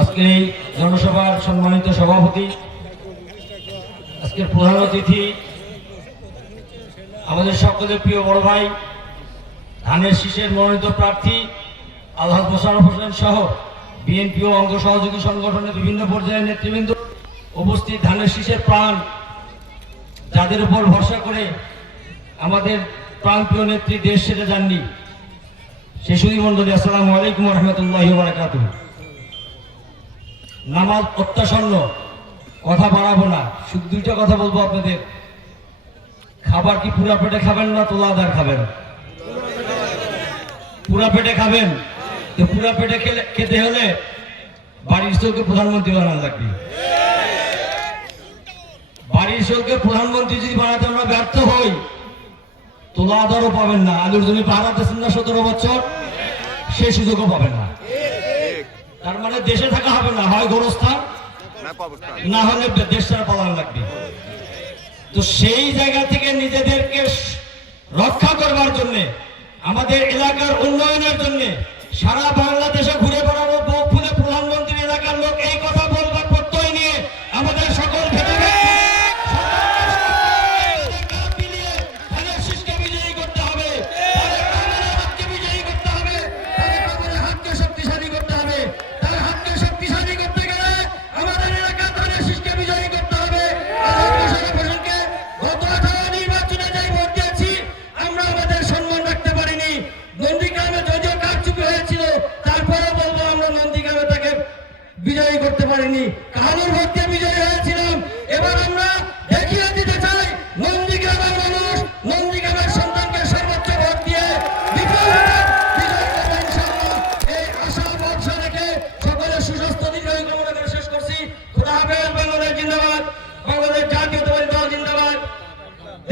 আজকের এই জনসভার সম্মানিত সভাপতি, আজকের প্রধান অতিথি আমাদের সকলের প্রিয় বড় ভাই, ধানের শীষের মনোনীত প্রার্থী আলহাজ মোশাররফ হোসেন সহ বিএনপি ও অঙ্গ সহযোগী সংগঠনের বিভিন্ন পর্যায়ের নেতৃবৃন্দ, উপস্থিত ধানের শীষের প্রাণ, যাদের উপর ভরসা করে আমাদের প্রাণপ্রিয় নেত্রী দেশ ছেড়ে যাননি, সেই সুধী মণ্ডলী, আসসালামু আলাইকুম রহমতুল্লাহি ওয়া বারাকাতুহু। নামাজ অত্যাসন্ন, কথা বাড়াবো না, শুধু দুইটা কথা বলবো আপনাদের। খাবার কি পুরা পেটে খাবেন না তোলা আদার খাবেন? পুরা পেটে খাবেন। তো পুরা পেটে খেতে হলে বাড়ির চোখে প্রধানমন্ত্রী বানানো লাগবে। বাড়ির চোখে প্রধানমন্ত্রী যদি বানাতে আমরা ব্যর্থ হই, তোলা আদারও পাবেন না। আলুর জমি পাহারা দিচ্ছেন না 17 বছর, সেই সুযোগও পাবেন না। তার মানে দেশে থাকা হবে না, হয় গোরস্থান না হলে দেশ ছাড়া পালানো লাগবে। তো সেই জায়গা থেকে নিজেদেরকে রক্ষা করবার জন্য, আমাদের এলাকার উন্নয়নের জন্য সারা বাংলাদেশে ঘুরে বেড়াবো, বুক ফুলে প্রধানমন্ত্রী এলাকার লোক এই কথা বলবার প্রত্যয় নিয়ে আমাদের সকল বিজয়ী করতে হবে, বিজয়ী করতে হবে, হাতকে শক্তিশালী করতে হবে। তার হাতকে শক্তিশালী করতে গেলে আমাদের এলাকা ধানের শীষকে বিজয়ী করতে হবে। গত 18 নির্বাচনে যাই ভোট দিয়েছি, আমরা আমাদের সম্মান রাখতে পারিনি। নন্দীগ্রামে যদিও কারচুপি হয়েছিল, তারপরেও বলবো আমরা নন্দীগ্রামে তাকে বিজয়ী করতে পারিনি। কাহালুর ভোট দিয়ে বিজয়ী হয়েছিলাম। এবার আমরা দেখিয়ে দিতে চাই নন্দীগ্রামের মানুষ নন্দীগ্রামের সন্তানকে সর্বোচ্চ ভোট দিয়ে বিজয়ী করবে ইনশাআল্লাহ। এই আশা ভরসা রেখে সকলের সুস্বাস্থ্য দীর্ঘায়ু কামনা করে শেষ করছি। খোদা হাফেজ। বাংলাদেশ জিন্দাবাদ, বাংলাদেশ জাতীয়তাবাদী দল জিন্দাবাদ,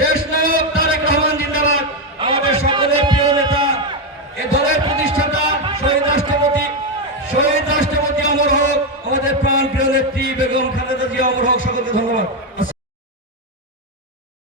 দেশ নায়ক তারেক রহমান জিন্দাবাদ। আমাদের সকলের প্রিয় নেতা, এ দলের প্রতিষ্ঠাতা শহীদ রাষ্ট্রপতি অমর হোক, আমাদের প্রাণ প্রিয় নেত্রী বেগম খালেদা জিয়া অমর হোক। সকলকে ধন্যবাদ।